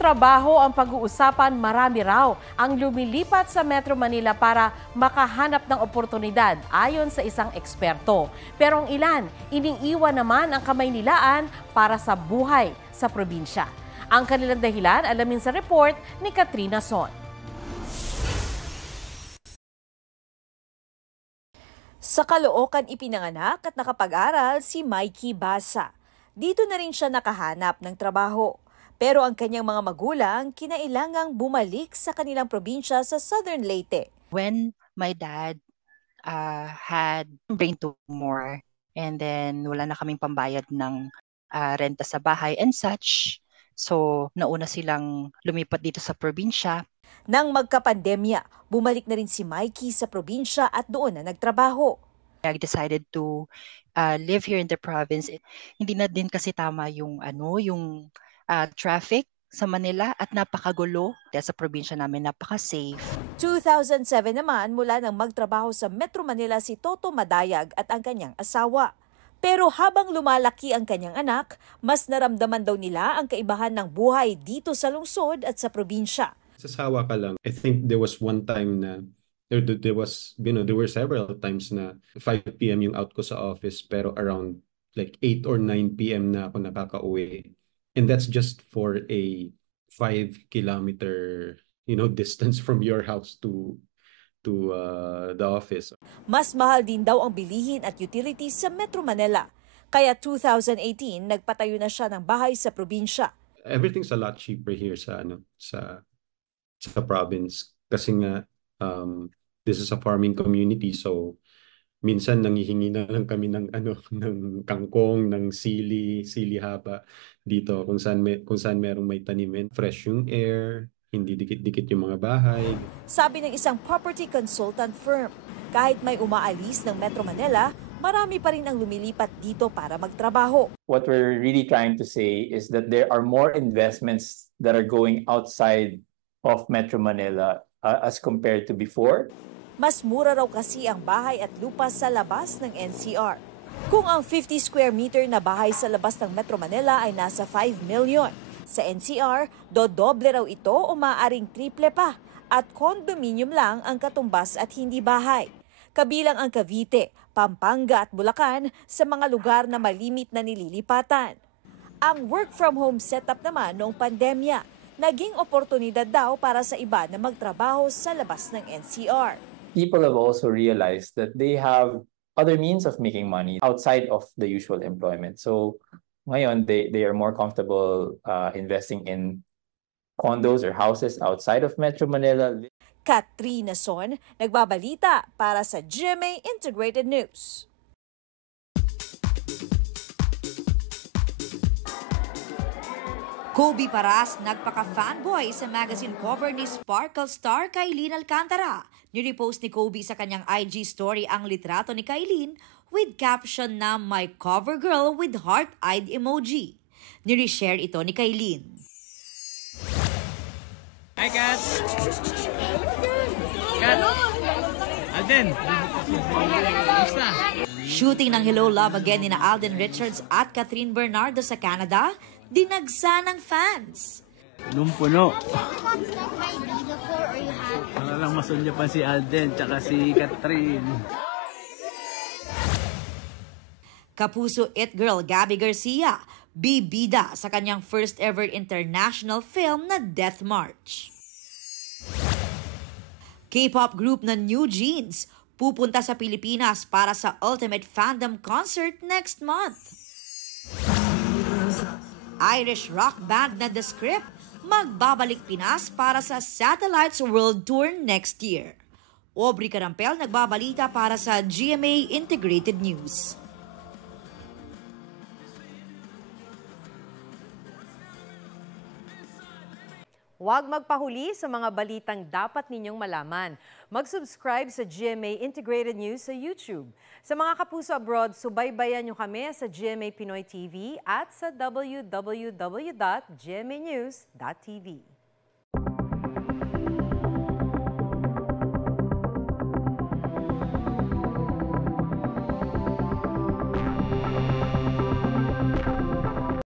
trabaho ang pag-uusapan, marami raw ang lumilipat sa Metro Manila para makahanap ng oportunidad ayon sa isang eksperto. Pero ang ilan, iniiwan naman ang Kamaynilaan para sa buhay sa probinsya. Ang kanilang dahilan, alamin sa report ni Katrina Son. Sa Caloocan ipinanganak at nakapag-aral si Mikey Basa. Dito na rin siya nakahanap ng trabaho. Pero ang kanyang mga magulang kinailangang bumalik sa kanilang probinsya sa Southern Leyte. When my dad had brain tumor and then wala na kaming pambayad ng renta sa bahay and such, so nauna silang lumipat dito sa probinsya. Nang magkapandemya, bumalik na rin si Mikey sa probinsya at doon na nagtrabaho. I decided to live here in the province. Hindi na din kasi tama yung traffic sa Manila at napakagulo. Dahil sa probinsya namin napaka-safe. 2007 naman mula nang magtrabaho sa Metro Manila si Toto Madayag at ang kanyang asawa. Pero habang lumalaki ang kanyang anak, mas naramdaman daw nila ang kaibahan ng buhay dito sa lungsod at sa probinsya. Sasawa ka lang. I think there was one time na there were several times na 5 p.m. yung out ko sa office pero around like 8 or 9 p.m. na ako nakaka-uwi. And that's just for a 5-kilometer, distance from your house to the office. Mas mahal din daw ang bilihin at utilities sa Metro Manila. Kaya 2018 nagpatayo na siya ng bahay sa probinsya. Everything's a lot cheaper here sa province kasi nga this is a farming community, so minsan nanghihingi na lang kami ng ng kangkong, ng sili haba dito kung saan merong may tanimin. Fresh yung air, hindi dikit-dikit yung mga bahay. Sabi ng isang property consultant firm, kahit may umaalis ng Metro Manila, marami pa rin ang lumilipat dito para magtrabaho. What we're really trying to say is that there are more investments that are going outside of Metro Manila as compared to before. Mas mura raw kasi ang bahay at lupa sa labas ng NCR. Kung ang 50 square meter na bahay sa labas ng Metro Manila ay nasa 5 million, sa NCR, dodoble raw ito o maaaring triple pa at condominium lang ang katumbas at hindi bahay. Kabilang ang Cavite, Pampanga at Bulacan sa mga lugar na malimit na nililipatan. Ang work from home setup naman noong pandemya, naging oportunidad daw para sa iba na magtrabaho sa labas ng NCR. People have also realized that they have other means of making money outside of the usual employment. So ngayon, they are more comfortable investing in condos or houses outside of Metro Manila. Katrina Son, nagbabalita para sa GMA Integrated News. Kobe Paras nagpaka-fanboy sa magazine cover ni Sparkle star Kailin Alcantara. Nirepost ni Kobe sa kanyang IG story ang litrato ni Kailin with caption na "My cover girl" with heart-eyed emoji. Nireshare ito ni Kailin. Hi, Kat! Kat! Alden! Basta? Shooting ng Hello Love Again ni na Alden Richards at Catherine Bernardo sa Canada, dinagsa ng fans. Nung puno. Para lang masunya pa si Alden tsaka si Catherine. Kapuso It Girl Gabby Garcia, bibida sa kanyang first ever international film na Death March. K-pop group na New Jeans pupunta sa Pilipinas para sa Ultimate Fandom Concert next month. Irish rock band na The Script magbabalik Pinas para sa Satellites World Tour next year. Aubrey Carampel nagbabalita para sa GMA Integrated News. Huwag magpahuli sa mga balitang dapat ninyong malaman. Mag-subscribe sa GMA Integrated News sa YouTube. Sa mga kapuso abroad, subaybayan nyo kami sa GMA Pinoy TV at sa www.gmanews.tv.